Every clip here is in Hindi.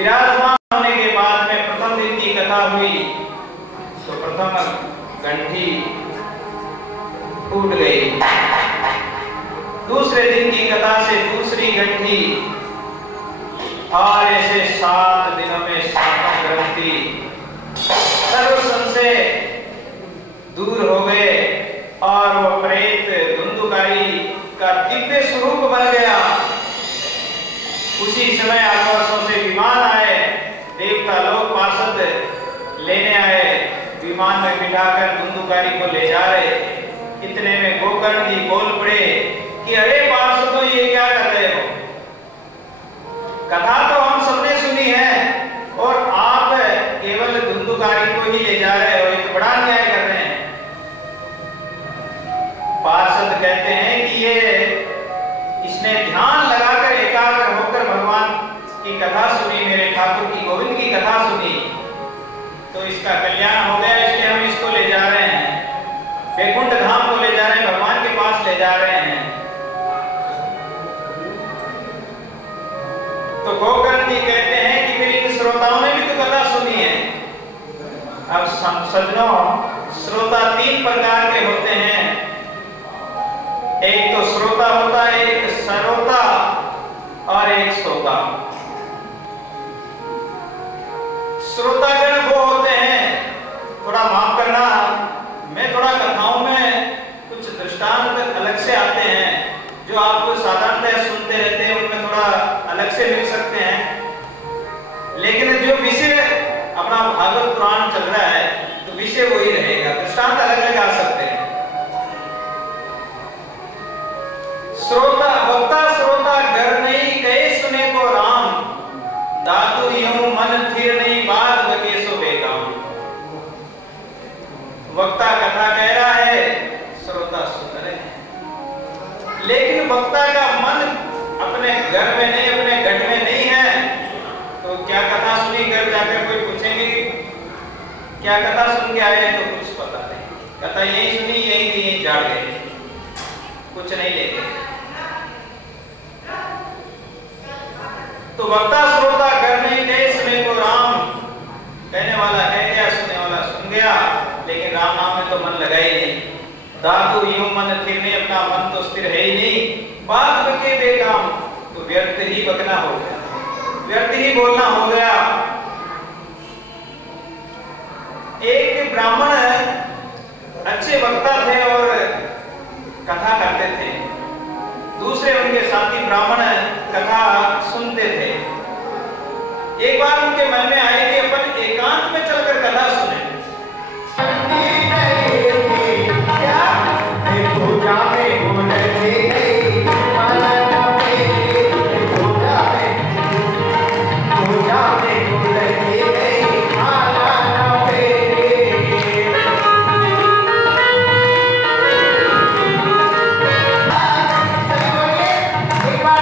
विराजमान होने के बाद में प्रथम दिन की कथा हुई तो प्रथम घंटी टूट गई। दूसरे दिन की कथा से दूसरी घंटी और ऐसे 7 दिनों में 7 ग्रंथि सर्व संशय दूर हो गए और वो प्रेत धुंधुकारी का दिव्य स्वरूप बन गया। उसी समय आकाशों से विमान आए, देवता लोग पार्षद लेने आए, विमान में बिठाकर धुंधुकारी को ले जा रहे। इतने में गोकर्ण जी बोल पड़े कि अरे पार्षदों, ये क्या कर रहे हो? कथा तो हम सबने सुनी है और आप केवल धुंधुकारी को ही ले जा रहे हो, ये तो बड़ा अन्याय कर रहे हैं। पार्षद कहते हैं कि इसने ध्यान लगाकर एकाग्र होकर भगवान की कथा सुनी, मेरे ठाकुर की गोविंद की कथा सुनी, तो इसका कल्याण हो गया, इसलिए हम इसको ले जा रहे हैं, वैकुंठ धाम को ले जा रहे हैं, भगवान के पास ले जा रहे हैं। तो गोकर्ण जी कहते हैं कि फिर इन श्रोताओं ने भी तो कथा सुनी है। अब सज्जनों, श्रोता 3 प्रकार के होते हैं। एक तो श्रोता होता है, एक सरोता और एक श्रोता। श्रोतागण वो होते हैं, थोड़ा माफ करना, मैं थोड़ा कथाओं में कुछ दृष्टांत अलग से आते हैं जो आप साधारणतः सुनते रहते हैं, उनमें थोड़ा अलग से मिल सकते हैं, लेकिन जो विषय अपना भागवत पुराण चल रहा है तो विषय वही रहेगा, दृष्टांत अलग अलग आ सकते हैं। श्रोता वक्ता श्रोता घर नहीं कहे सुने को राम, दातु यूं मन थिर नहीं बात बके सो बेकाम। वक्ता कथा कह रहा है, श्रोता सुन रहे हैं, लेकिन वक्ता का मन अपने घर में नहीं, अपने घट में नहीं है, तो क्या कथा सुनी? घर जाकर कोई पूछेंगे क्या कथा सुन के आए? तो कुछ पता नहीं, कथा यही सुनी, यही झाड़ गए, कुछ नहीं लेके। तो वक्ता श्रोता घर नहीं कहे सुने को राम, कहने वाला कह गया, सुनने वाला सुन गया, लेकिन राम नाम में तो मन लगा ही नहीं। दातु यूं मन थिर नहीं, अपना मन तो स्थिर है ही नहीं, बात बके बेकाम, तो व्यर्थ ही बकना हो गया, व्यर्थ ही बोलना हो गया। एक ब्राह्मण अच्छे वक्ता थे और कथा करते थे, दूसरे उनके साथी ब्राह्मण कथा सुनते थे। एक बार उनके मन में आए कि अपन एकांत में चलकर कथा सुने। एक बार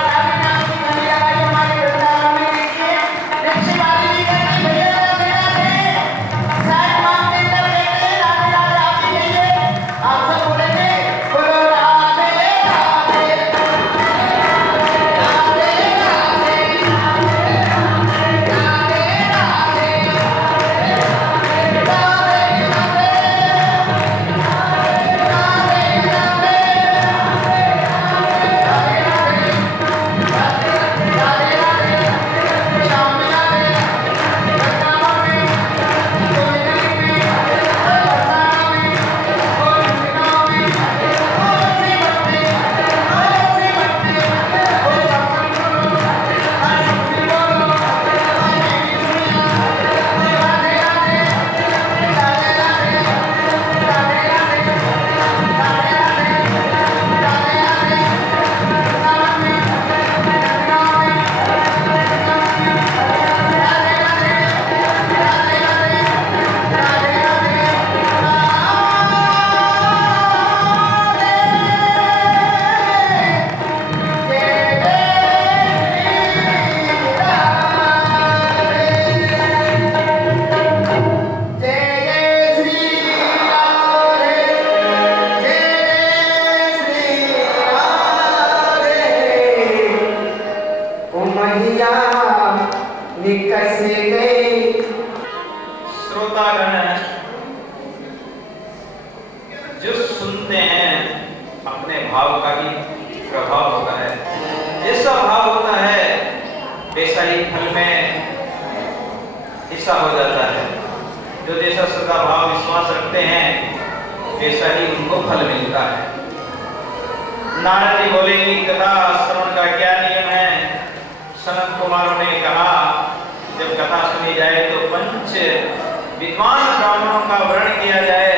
निकस गए। श्रोतागण जो सुनते हैं अपने भाव का ही प्रभाव होता है, जैसा भाव होता है वैसा ही फल में हिस्सा हो जाता है। जो जैसा श्रद्धा भाव विश्वास रखते हैं वैसा ही उनको फल मिलता है। नारद जी बोले कि कथा श्रवण का क्या नियम है। सनत कुमारों ने कहा जब कथा सुनी जाए तो पंच विद्वान ब्राह्मणों का वर्ण किया जाए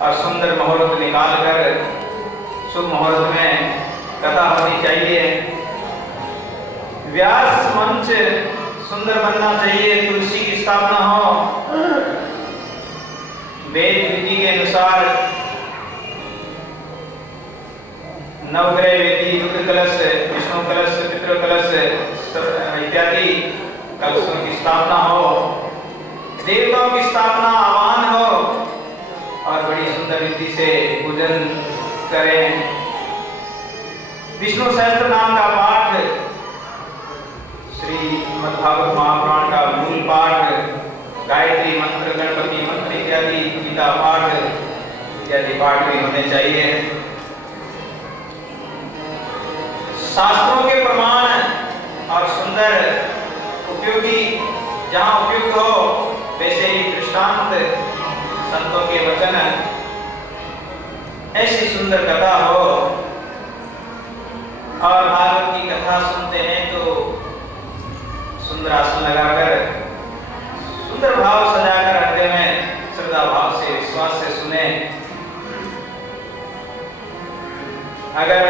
और सुंदर मुहूर्त निकालकर शुभ मुहूर्त में कथा होनी चाहिए। व्यास मंच सुंदर बनना चाहिए, तुलसी की स्थापना हो, वेद विधि के अनुसार नवग्रह वेदी, रुद्र कलश, विष्णु कलश, पितृ कलश इत्यादि कलशों की स्थापना हो, देवताओं की स्थापना आह्वान हो और बड़ी सुंदर रीति से पूजन करें। विष्णु सहस्त्र नाम का पाठ, श्रीमद्भागवत महापुराण का मूल पाठ, गायत्री मंत्र, गणपति मंत्र इत्यादि, गीता पाठ इत्यादि पाठ भी होने चाहिए। शास्त्रों के प्रमाण और सुंदर उपयोगी जहां उपयुक्त हो वैसे ही दृष्टांत संतों के वचन, ऐसी सुंदर कथा हो। और भागवत की कथा सुनते हैं तो सुंदर आसन लगाकर, सुंदर भाव सजाकर हृदय में श्रद्धा भाव से, विश्वास से सुने। अगर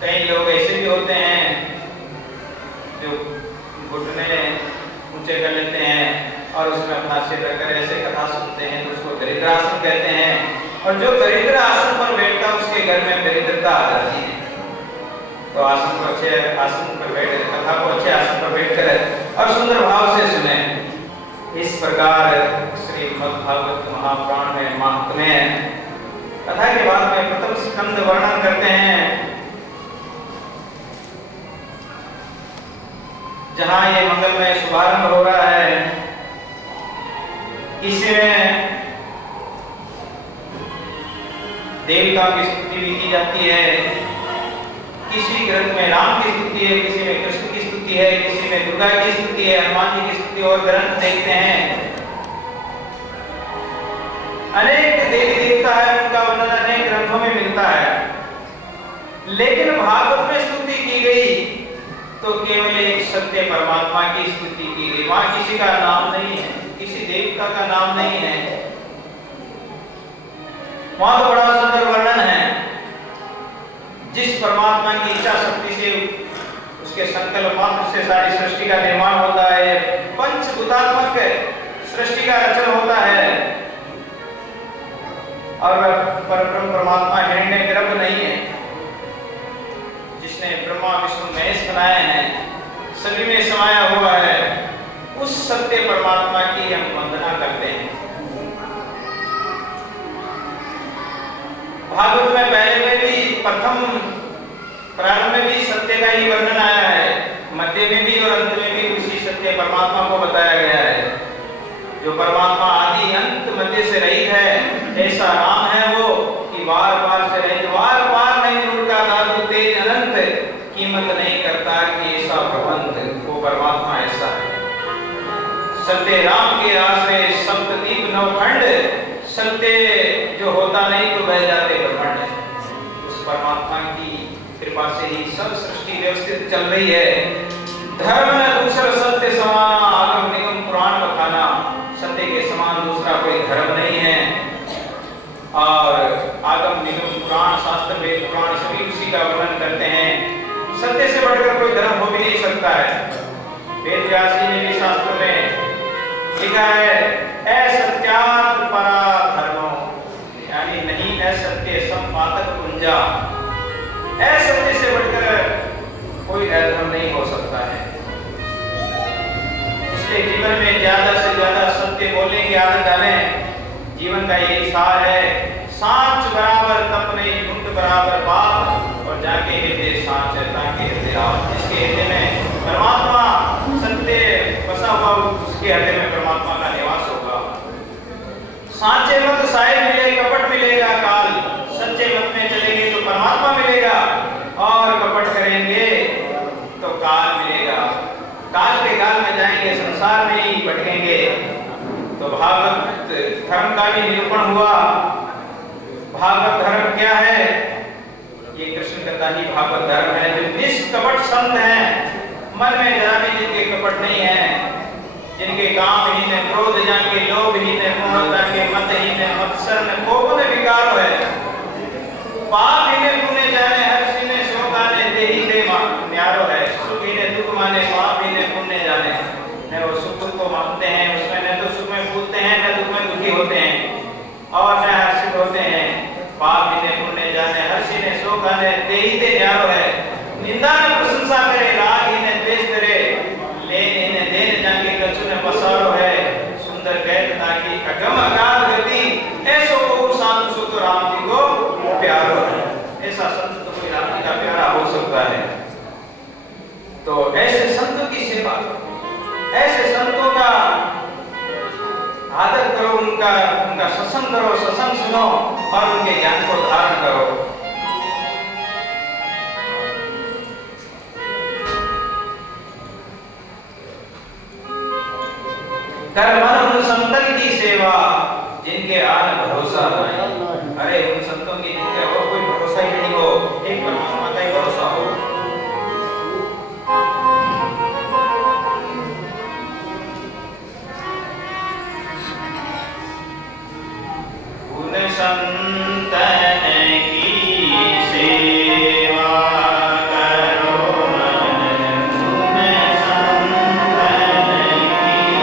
कई लोग ऐसे भी होते हैं जो घुटने ऊंचे कर लेते हैं और उसमें अपना सिर रखकर ऐसे कथा सुनते हैं तो उसको दरिद्र आसन कहते हैं। और जो दरिद्र आसन पर बैठता है उसके घर में दरिद्रता आ जाती है। तो आसन को अच्छे आसन पर बैठ, कथा को अच्छे आसन पर बैठकर और सुंदर भाव से सुने। इस प्रकार श्रीमद्भागवत महापुराण में महात्म्य कथा के बाद में प्रथम स्कंद वर्णन करते हैं, जहां ये मंगलमय शुभारंभ हो रहा है। इसमें देवता की स्तुति भी की जाती है। किसी ग्रंथ में राम की स्तुति है, किसी में कृष्ण की स्तुति है, किसी में दुर्गा की स्तुति है, हनुमान जी की स्तुति, और ग्रंथ देखते हैं अनेक देवी देवता है, उनका वर्णन अनेक ग्रंथों में मिलता है। लेकिन भागवत में स्तुति की गई तो केवल एक सत्य परमात्मा की स्तुति की गई। वहां किसी का नाम नहीं है, किसी देवता का नाम नहीं है। वहां तो बड़ा सुंदर वर्णन है। जिस परमात्मा की इच्छा शक्ति से, उसके संकल्प मात्र से सारी सृष्टि का निर्माण होता है, पंचभूतात्मक सृष्टि का रचन होता है। और परब्रह्म परमात्मा हिरण्यगर्भ नहीं है, जिसने ब्रह्मा विष्णु महेश बनाए हैं, सभी में समाया हुआ है। उस सत्य परमात्मा की हम वंदना करते हैं। भागवत में पहले में भी, प्रथम प्रारंभ में भी सत्य का ही वर्णन आया है, मध्य में भी और अंत में भी उसी सत्य परमात्मा को बताया गया है। जो परमात्मा आदि अंत मध्य से रहित है, ऐसा राम है वो कि वार पार से रहित, वार पार नहीं उनका दादु तेज अनंत, कीमत नहीं करता कि ऐसा प्रबंध, वो परमात्मा ऐसा है। सत्य राम के आश्रय सप्तदीप नवखंड, सत्य जो होता नहीं तो बह जाते ब्रह्मांड। उस परमात्मा की कृपा से ही सब सृष्टि व्यवस्थित चल रही है। धर्म न दूसरा सत्य समान, आगम निगम पुराण बखाना, सत्य के समान दूसरा कोई धर्म नहीं है। और आगम निगम पुराण, शास्त्र वेद पुराण सभी उसी का वर्णन करते हैं। सत्य से बढ़कर कोई धर्म हो भी नहीं सकता है। वेद व्यास जी ने भी शास्त्र में लिखा है, असत्यात् परा धर्मो, यानी नहीं असत्य संपातक कुंजा। असत्य से बढ़कर कोई अधर्म नहीं हो सकता है। इसलिए जीवन में ज्यादा से ज्यादा सत्य बोलने की आदत डालें। जीवन का यही सार है, सांच बराबर तप नहीं, झूठ बराबर बात, और जाके हृदय सांच है ताकि हृदय साचे मत साहिब मिले कपट मिलेगा काल, सच्चे मत में चलेंगे तो परमात्मा मिलेगा, और कपट करेंगे तो काल मिलेगा। काल के गाल में जाएंगे, संसार में ही भटकेंगे। तो भागवत धर्म का भी निरूपण हुआ। भागवत धर्म क्या है? ये कृष्ण कथा ही भागवत धर्म है। जो निष्कपट संत हैं, मन में जरा भी जिनके कपट नहीं है, जिनके कामहीन है, क्रोध जाके, लोभहीन है, मोह जाके, मतहीन है, मत्सर है, कोप में विकार है, पाप इन्हें पुण्य जाने, हर्ष इन्हें शोक आने, देही दे न्यारो है, सुख इन्हें दुख माने, पाप इन्हें पुण्य जाने। न वो सुख को मानते हैं, उसमें न तो सुख में भूलते हैं, न दुख में दुखी होते हैं, और न हर्षित होते हैं। पाप इन्हें पुण्य जाने, हर्ष इन्हें शोक आने, देही दे न्यारो है। निंदा में प्रशंसा करे, राग इन्हें द्वेष करे, लेन इन्हें देन जाके कछु न पसारो है। सुंदर कहता कि अगम अगाध गति, ऐसो को साधु सो तो राम जी को प्यारो है। ऐसा संत तो कोई राम जी का प्यारा हो सकता है। तो ऐसे संतों की सेवा करो, ऐसे संतों का आदर करो, उनका सत्संग करो, सत्संग सुनो और उनके ज्ञान को धारण करो। कर मन उन संतन की सेवा, जिनके आन भरोसा नहीं। अरे उन संतों की जिनके और कोई भरोसा ही नहीं हो, एक परमात्मा का ही भरोसा हो। उन संतन की सेवा करो मन, उन संतन की सेवा करो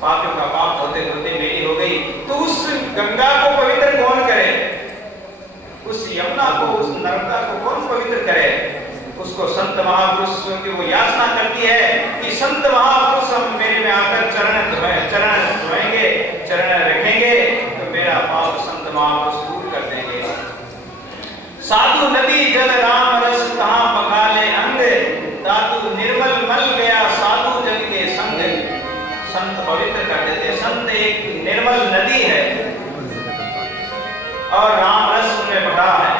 पापियों का पाप धोते धोते मेली हो गई, तो उस गंगा को पवित्र कौन करे? उस यमुना को, उस नर्मदा को कौन पवित्र करे? उसको संत महापुरुष की वो याचना करती है कि संत महापुरुष हम मेरे में आकर चरण धोएंगे, चरण रखेंगे तो मेरा पाप संत महापुरुष दूर कर देंगे। साधु नदी जल राम रस तहां पखाले अंग, धातु निर्मल मल गया साधु जन के संग। संत पवित्र कर देते। संत एक निर्मल नदी है और राम रस उनमें भरा है।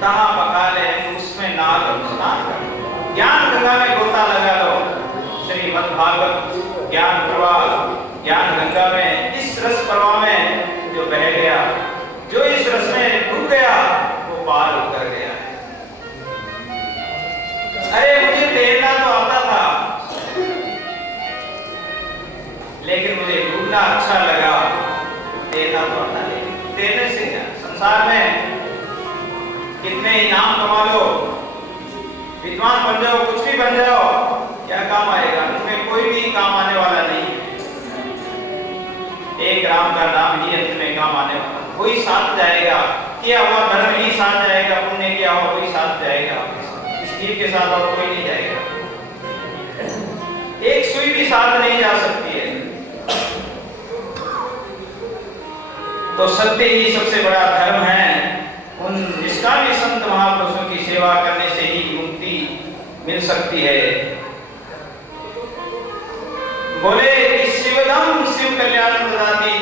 तहां पखाले उसमें नहा लो, स्नान करो, ज्ञान गंगा में गोता लगा लो। श्रीमद् भागवत ज्ञान प्रवाह, ज्ञान गंगा में, इस रस प्रवाह में जो बह गया, जो इस रस में डूब गया वो पार उतर गया। अरे मुझे तैरना तो आता था, लेकिन मुझे डूबना अच्छा लगा। तैरना तो आता नहीं, तैरने से क्या, संसार में कितने ही नाम कमा लो, विद्वान बन जाओ, कुछ भी बन जाओ, क्या काम आएगा? तुम्हें कोई भी काम आने वाला नहीं। एक राम का नाम ही अंत में काम आने वाला। कोई साथ जाएगा, किया हुआ धर्म ही साथ जाएगा, पुण्य किया हुआ कोई साथ जाएगा, इस जीव के साथ और कोई नहीं जाएगा। एक सुई भी साथ नहीं जा सकती है। तो सत्य ही सबसे बड़ा धर्म है। उन निष्कामी संत महापुरुषों की सेवा करने से ही मुक्ति मिल सकती है। बोले कि शिवदम शिव कल्याण प्रदाती,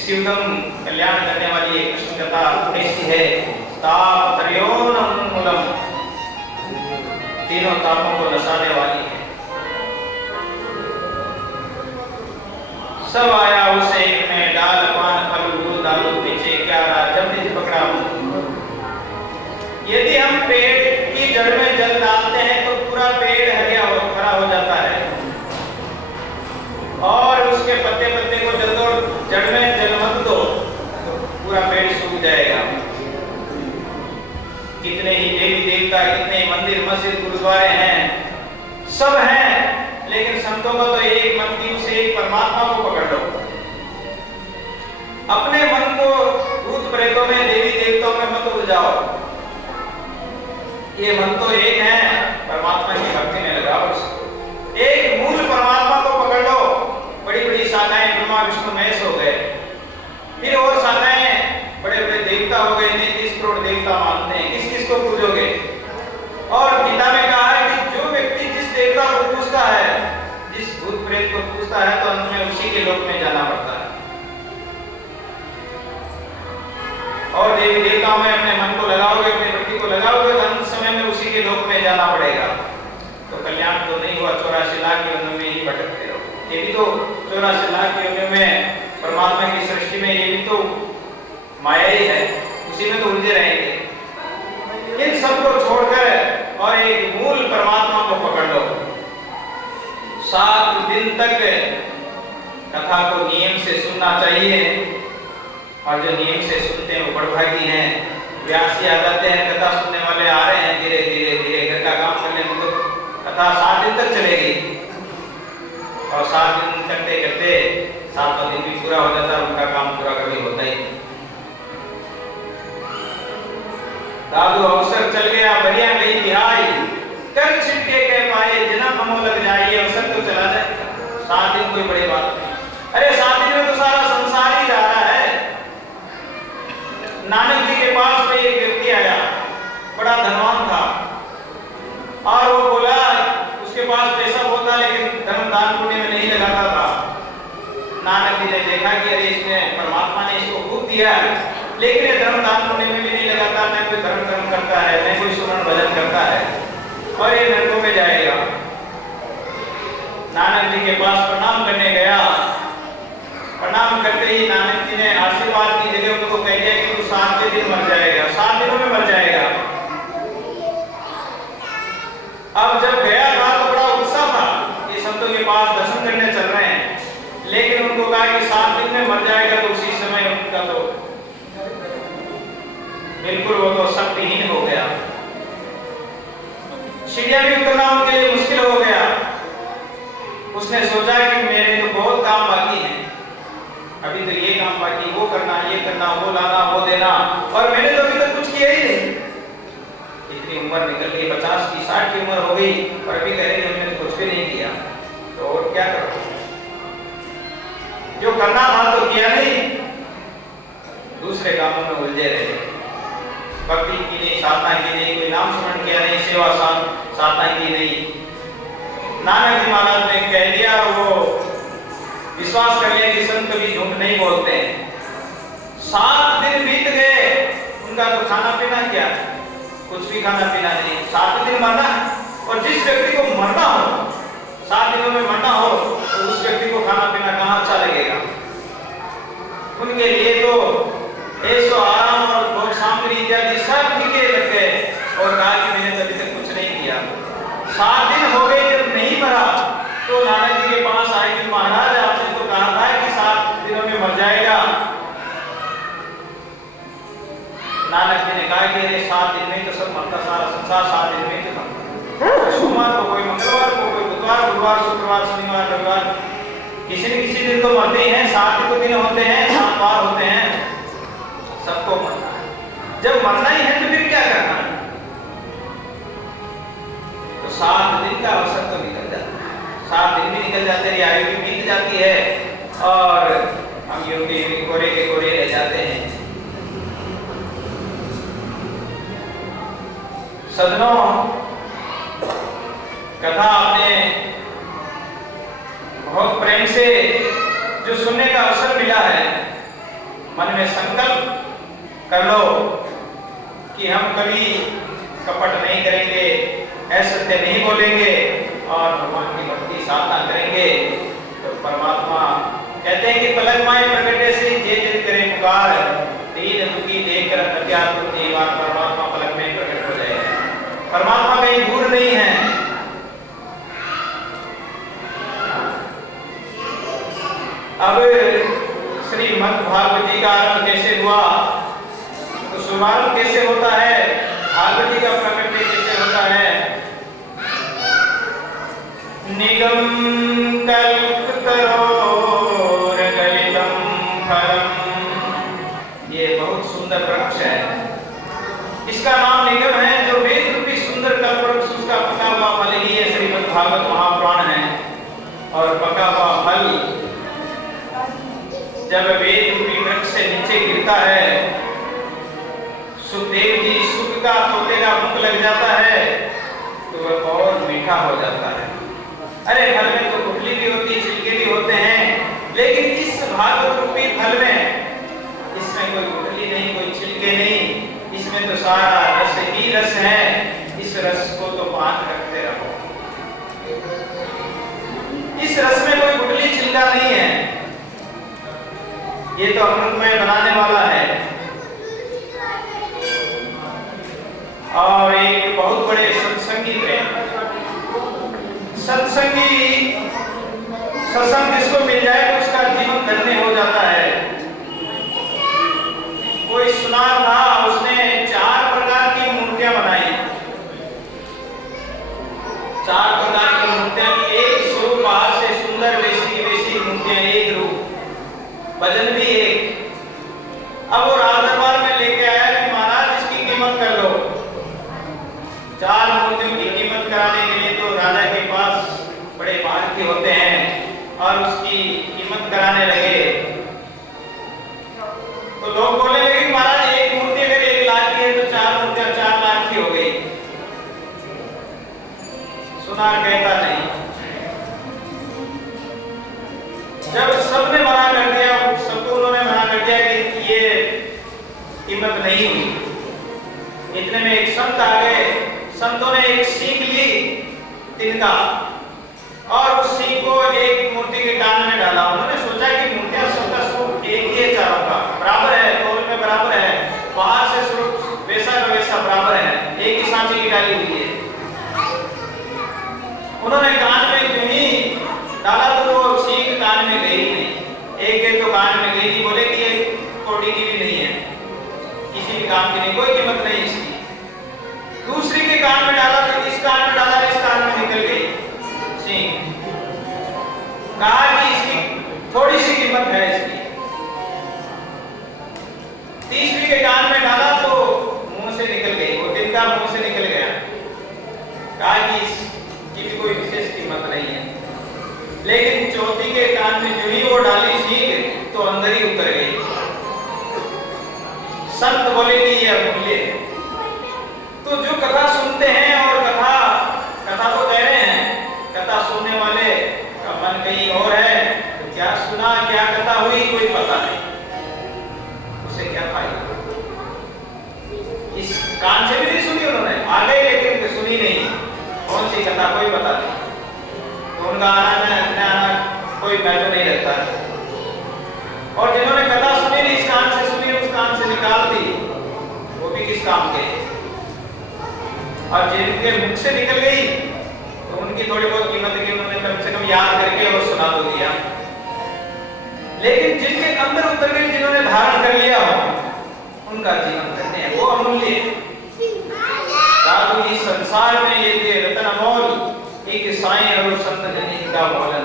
शिवदम कल्याण करने वाली एक कृष्ण कथा ऐसी है। ताप त्रयोन उन्मूलम, तीनों तापों को नसाने वाली है। सब आया उस एक में, डाल पान फल फूल डालो पीछे क्या रहा, जब निज पकड़ा। यदि हम पेड़ की जड़ में जल डालते हैं तो पूरा पेड़ हरा हो जाता है, और उसके पत्ते पत्ते को जल दो, जड़ में जल मत दो तो पूरा पेड़ सूख जाएगा। कितने ही देवी देवता, कितने ही मंदिर मस्जिद गुरुद्वारे हैं, सब हैं, लेकिन संतों को तो एक मन की उसे एक परमात्मा को पकड़ लो। अपने मन को भूत प्रेतों में, देवी देवताओं में मत उलझाओ। ये मन तो एक है, परमात्मा की भक्ति में लगाओ। एक मूल परमात्मा को पकड़ लो। बड़ी बड़ी शाखाएं ब्रह्मा विष्णु महेश हो गए, फिर और शाखाएं बड़े बड़े देवता हो गए, 33 करोड़ देवता मानते हैं। किस किस को पूजोगे? और गीता में कहा है कि जो व्यक्ति जिस देवता को पूजता है, जिस भूत प्रेत को पूजता है, तो अंत में उसी के लोक में जाना पड़ता है। और देवी देवताओं में अपने मन को लगाओगे, अपनी भक्ति को लगाओगे, तो अंत समय में उसी के लोक में जाना पड़ेगा। तो कल्याण तो नहीं हुआ, 84 लाख योनियों में ही भटकते रहो। ये भी तो 84 लाख योनियों में परमात्मा की सृष्टि में ये भी तो माया ही है, उसी में तो उलझे रहेंगे। इन सबको छोड़कर और एक मूल परमात्मा को पकड़ लो। 7 दिन तक कथा को नियम से सुनना चाहिए, और जो नियम से सुनते हैं वो बड़भागी हैं। व्यास जी आ जाते हैं, कथा सुनने वाले आ रहे हैं, धीरे धीरे धीरे घर का काम करने में तो कथा 7 दिन तक चलेगी, और 7 दिन करते करते 7वां दिन भी पूरा हो जाता है, उनका काम पूरा कभी होता ही नहीं। दादू अवसर चल गया, बढ़िया गई बिहाई, कर छिटके कह पाए, जना ममो लग जाइए, अवसर तो चला जाएगा। 7 दिन कोई बड़ी बात नहीं। अरे 7 दिन में तो सारा संसार ही जा रहा है। नानक जी के पास में एक व्यक्ति आया, बड़ा धनवान था, और वो बोला, उसके पास पैसा बहुत था लेकिन धर्म दान पुण्य में नहीं लगाता था। नानक जी ने देखा कि अरे इसने, परमात्मा ने इसको खूब दिया, लेकिन ये धर्म दान पुण्य में भी नहीं लगाता, न कोई धर्म कर्म करता है, न कोई सुमन भजन करता है, और ये नरकों में जाएगा। नानक जी के पास प्रणाम करने गया। प्रणाम करते ही नानक जी ने आशीर्वाद की जगह उनको कह दिया कि तू 7वें दिन मर जाएगा, 7 दिनों में मर जाएगा। अब जब गया था तो बड़ा उत्साह था, ये संतों के पास दर्शन करने चल रहे हैं, लेकिन उनको कहा कि 7 दिन में मर जाएगा, तो उसी समय उनका तो बिल्कुल वो तो शक्तिहीन हो गया। सीढ़ियां भी उतरना उनके लिए मुश्किल हो गया। उसने सोचा कि मेरे तो बहुत काम बाकी हैं, अभी तो ये काम बाकी, वो करना, ये करना, वो लाना, वो देना, और मैंने तो अभी तक कुछ किया ही नहीं। इतनी उम्र निकल गई, 50 की 60 की उम्र हो गई, और अभी कह रहे हमने कुछ भी नहीं किया, तो और क्या करो? जो करना था तो किया नहीं, दूसरे कामों में उलझे रहे। भक्ति की नहीं, साधना की नहीं, कोई नाम स्मरण किया नहीं, सेवा साधना की नहीं। नानक जी महाराज ने कह दिया, वो विश्वास कर लिया कि संत कभी झूठ नहीं बोलते हैं। 7 दिन बीत गए, उनका तो खाना पीना क्या, कुछ भी खाना पीना नहीं। 7 दिन मरना, और जिस व्यक्ति को मरना हो, 7 दिनों में मरना हो, तो उस व्यक्ति को खाना पीना कहाँ अच्छा लगेगा? उनके लिए तो ऐसो आराम और भोग सामग्री इत्यादि सब फीके लग गए, और कहा कि मैंने तो अभी तक कुछ नहीं किया। 7 दिन हो गए, जब नहीं मरा तो नानक जी के पास आए कि महाराज आपने तो कहा था कि 7 दिनों में मर जाएगा। नानक जी ने कहा कि अरे 7 दिन में तो सब मरता, सारा संसार 7 दिन में तो मरता। सोमवार को, कोई मंगलवार को, कोई बुधवार, गुरुवार, शुक्रवार, शनिवार, रविवार, किसी न किसी दिन तो मरते ही हैं। 7 को दिन होते हैं, 7 बार होते हैं, सबको मरना है। जब मरना ही है तो फिर क्या करना है? तो 7 दिन का अवसर तो निकल जाता है। 7 दिन भी निकल जाते हैं, आयु भी बीत जाती है और हम यूं भी कोरे के कोरे रह जाते हैं। सदनों, कथा आपने बहुत प्रेम से जो सुनने का अवसर मिला है, मन में संकल्प कर लो कि हम कभी कपट नहीं करेंगे, असत्य नहीं बोलेंगे और भगवान की भक्ति साधना करेंगे। तो परमात्मा कहते हैं कि पलक माए प्रगटे से जे जित करे पुकार, दीन दुखी देखकर अत्यात्म दीवार, परमात्मा पलक में प्रकट हो जाएगा। परमात्मा कहीं दूर नहीं है। अब श्रीमद् भागवत जी का आरंभ कैसे हुआ, तो शुभारंभ कैसे होता है, भागवत जी का प्रकट कैसे होता है। निगम कल्पतरोर गलितम फलम, ये बहुत सुंदर वृक्ष है, इसका नाम निगम है। जो वेद रूपी सुंदर कल्पवृक्ष, उसका पका हुआ फल ही है श्रीमद् भागवत महापुराण है। और पका हुआ फल जब वेद रूपी वृक्ष से नीचे गिरता है, सुखदेव जी सुख का तोते का मुख लग जाता है तो वह और मीठा हो जाता है। अरे फल में तो गुठली भी होती है, छिलके भी होते हैं, लेकिन इस भागवत रूपी फल में, इसमें कोई गुठली नहीं, कोई छिलके नहीं, इसमें तो सारा रस ही रस है। इस रस को तो बांध रखते रहो। इस रस में कोई गुठली छिलका नहीं है, ये तो अमृतमय बनाने वाला है। और एक बहुत बड़े सत्संगी थे, सत्संगी सत्संग जिसको मिल जाए तो उसका जीवन धन्य हो जाता है। कोई सुनार था, उसने 4 प्रकार की मूर्तियां बनाई, 4 प्रकार की मूर्तियां, एक स्वरूप बाहर से सुंदर वैसी की वैसी मूर्तियां, एक रूप, भजन भी एक। अब वो राज दरबार में लेके आया कि महाराज इसकी कीमत कर लो। 4 मूर्तियों की कीमत कराने के लिए तो राजा के पास बड़े बारकी होते हैं और उसकी कीमत कराने लगे। तो लोग बोलने लगे कि महाराज एक मूर्ति अगर 1 लाख की है तो 4 मूर्तियां 4 लाख की हो गई। सुनार कहता नहीं। जब सबने मना कर दिया, सबको उन्होंने मना कर दिया कि ये कीमत नहीं हुई, इतने में एक संत आ गए। संतों ने एक सीख ली तिनका और उस सीख को एक मूर्ति के कान में डाला। उन्होंने सोचा कि मूर्तियां सबका स्वरूप एक ही है, चारों का बराबर है, तौल में बराबर है, बाहर से स्वरूप वैसा का वैसा बराबर है, एक ही सांचे की डाली हुई है। उन्होंने कान में जो ही डाला तो वो सीख कान में गई नहीं। एक तो कान में गई नहीं, बोले कि ये कोड़ी की भी नहीं है, किसी भी काम की नहीं, कोई कीमत नहीं इसकी। दूसरी के कान में डाला तो इस कान में डाला, इस कान में निकल गई सींग। कहा कि इसकी थोड़ी सी कीमत है इसकी। तीसरी के कान में डाला तो मुंह से निकल गई, वो तिनका मुंह से निकल गया। कहा कि इसकी भी कोई विशेष कीमत नहीं है। लेकिन चौथी के कान में जो ही वो डाली सींग तो अंदर ही उतर गई। संत बोले कि ये अमूल्य है। तो जो कथा सुनते हैं और कथा तो कह रहे हैं, कथा सुनने वाले का मन कहीं और है, तो क्या सुना क्या कथा हुई कोई पता नहीं, उसे क्या फायदा। इस कान से भी नहीं सुनी उन्होंने, आ गए लेकिन सुनी नहीं, कौन सी कथा कोई पता नहीं। तो उनका आना कोई महत्व नहीं रखता है। और जिन्होंने कथा सुनी नहीं, इस कान से सुनी उस कान से निकाल दी, वो भी किस काम के। और जिनके मुख से निकल गई तो उनकी थोड़ी बहुत कीमत की उन्होंने कम से कम याद करके और सुना तो दिया। लेकिन जिनके अंदर उतर गई, जिन्होंने धारण कर लिया हो, उनका जीवन धन्य है, वो अमूल्य है। साधु इस संसार में ये थे रतन अमोल, एक साईं और संत जन का बोलन।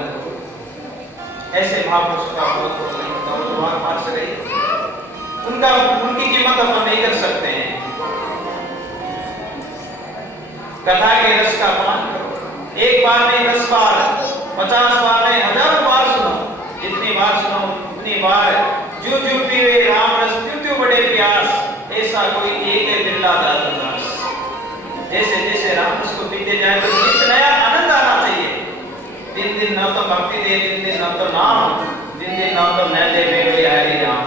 ऐसे महापुरुष का बहुत मार से गई, उनकी कीमत अपन नहीं कर सकते हैं। कथा के रस का पान करो, एक बार नहीं 10 बार। 50 बार नहीं, 1000 बार सुनो, जितनी बार सुनो उतनी बार जू जू पीवे राम रस त्यों त्यों बड़े प्यास, ऐसा कोई एक है बिरला दास। जैसे जैसे राम रस को पीते जाए तो एक नया आनंद आना चाहिए। दिन दिन न तो भक्ति दे, दिन दिन न तो नाम, दिन दिन न तो न दे बेवड़े हरि राम।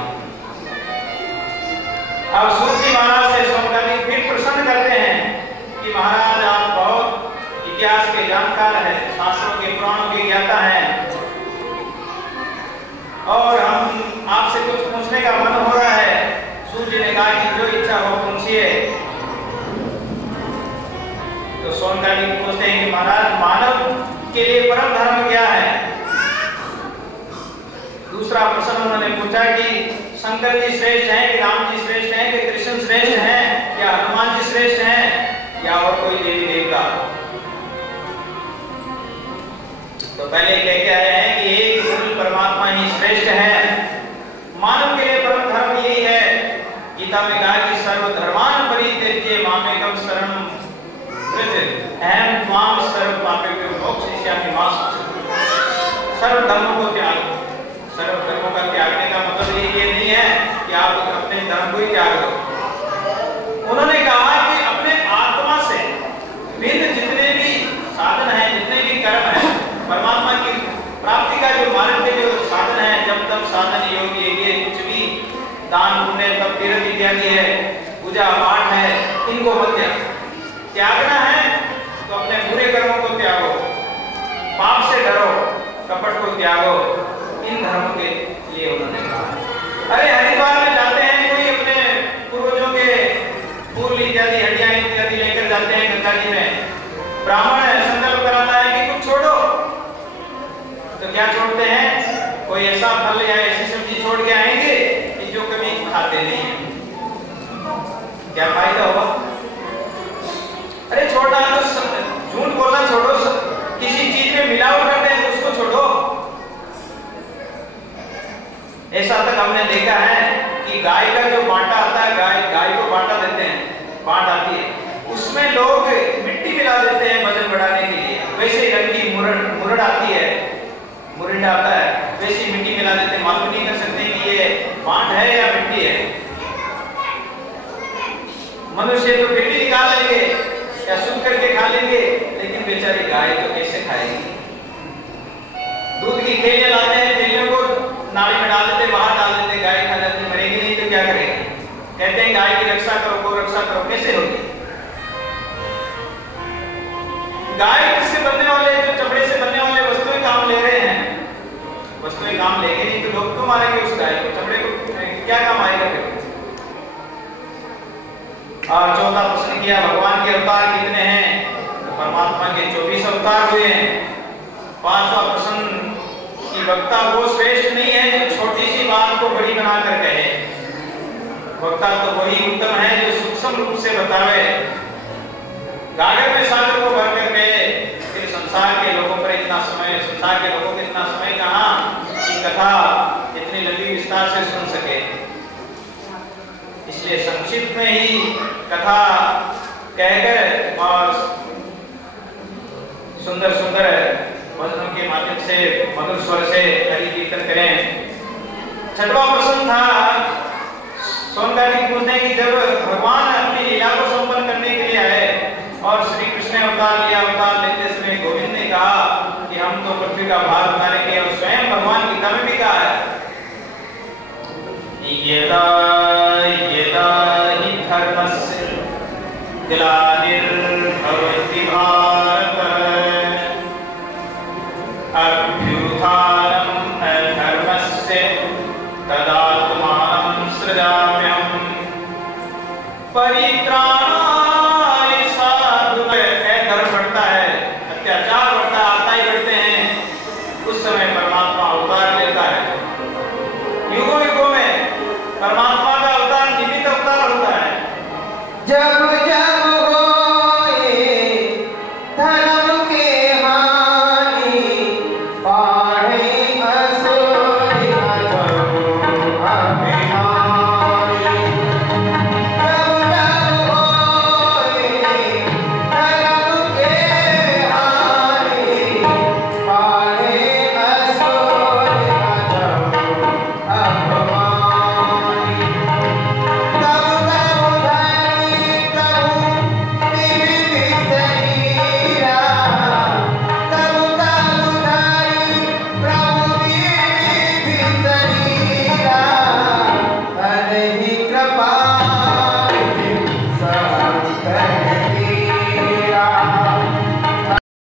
अब सूत जी महाराज से सोनकाली फिर प्रसन्न करते हैं कि महाराज आप बहुत इतिहास के जानकार हैं, शास्त्रों के पुराणों के ज्ञाता हैं, और हम आपसे कुछ पूछने का मन हो रहा है। सूत जी ने कहा कि जो इच्छा हो पूछिए। तो सोनकाली पूछते हैं कि महाराज मानव के लिए परम धर्म क्या है? दूसरा प्रश्न उन्होंने पूछा कि शंकर जी श्रेष्ठ हैं कि राम जी श्रेष्ठ हैं कि कृष्ण श्रेष्ठ हैं या हनुमान जी श्रेष्ठ हैं या और कोई देवी देवता? तो पहले कह के आए हैं कि एक मूल परमात्मा ही श्रेष्ठ है। मानव के लिए परम धर्म यही है। गीता में कहा कि सर्वधर्मान् परित्यज्य मामेकं शरणं व्रज अहं त्वां सर्वपापेभ्यो मोक्षयिष्यामि मा शुचः। सर्व धर्मों को त्यागो। सर्व धर्मों का त्यागने का मतलब ये नहीं है कि आप अपने धर्म को ही त्याग दो। उन्होंने कहा कि अपने आत्मा से भिन्न जितने भी साधन हैं, जितने भी कर्म हैं, परमात्मा की प्राप्ति का जो मार्ग के जो साधन है, जब तक साधन योग ये कुछ भी दान पुण्य तप तीर्थ इत्यादि है, पूजा पाठ है, इनको मत त्यागना है तो अपने बुरे कर्मों को त्यागो, पाप से डरो, कपट को त्यागो। इन धर्मों के लिए उन्होंने कहा। अरे हरिद्वार में जाते हैं, कोई अपने पूर्वजों के फूल इत्यादि हड्डियां इत्यादि लेकर जाते हैं गंगा जी में। ब्राह्मण संकल्प कराता है कि कुछ छोड़ो, तो क्या छोड़ते हैं? कोई ऐसा फल या ऐसी सब्जी छोड़ के आएंगे कि जो कभी खाते नहीं है। क्या फायदा होगा? अरे छोड़ना है तो झूठ बोलना छोड़ो, किसी चीज में मिलावट करते हैं तो उसको छोड़ो। ऐसा तक हमने देखा है कि गाय का जो बांटा आता है, गाय को बांटा देते हैं, बांट आती है, उसमें लोग मिट्टी मिला देते हैं वजन बढ़ाने के लिए। वैसे ही रंग की मुरड़ आती है, मुरड़ आता है, वैसी मिट्टी मिला देते हैं। मालूम नहीं कर सकते कि ये बांट है या मिट्टी है। मनुष्य तो फिर भी निकाल लेंगे या शुद्ध करके खा लेंगे, लेकिन बेचारी गाय तो कैसे खाएगी? दूध की थैलियां लाते हैं, थैलियों को नाली में डाल देते, बाहर डाल देते, गाय खा जाती, मरेगी नहीं तो क्या करेगी? कहते हैं गाय की रक्षा करो, गौ रक्षा करो, कैसे होगी? गाय किससे बनने वाले, जो चमड़े से बनने वाले वस्तुएं काम ले रहे हैं, वस्तुएं काम लेंगे नहीं तो लोग क्यों मारेंगे उस गाय को? चमड़े को क्या काम आएगा फिर? और चौथा प्रश्न किया, भगवान के अवतार कितने हैं? तो परमात्मा के 24 अवतार हुए हैं। पांचवा प्रश्न कि वक्ता वो श्रेष्ठ नहीं है जो छोटी सी बात को बड़ी बनाकर कहे। वक्ता तो वही उत्तम है जो सूक्ष्म रूप से बतावे। गागर में सागर को भर कर कहे। फिर संसार के लोगों पर इतना समय, संसार के लोगों को इतना समय कहाँ कि कथा इतनी लंबी विस्तार से सुन सके। इसलिए संक्षिप्त में ही कथा कहकर और सुंदर सुंदर भजनों के माध्यम से मधुर स्वर से हरि कीर्तन करें। छठवां प्रश्न था सोनकाली पूछने की, जब भगवान अपनी लीला को संपन्न करने के लिए आए और श्री कृष्ण अवतार लिया, अवतार लेते समय गोविंद ने कहा कि हम तो पृथ्वी का भार उठाएंगे, और स्वयं भगवान गीता में भी कहा है यदा यदा हि धर्मस्य ग्लानिर्भवति भारत अभ्युत्थानम् अधर्मस्य तदात्मानं सृजाम्यहम् परित्राणाय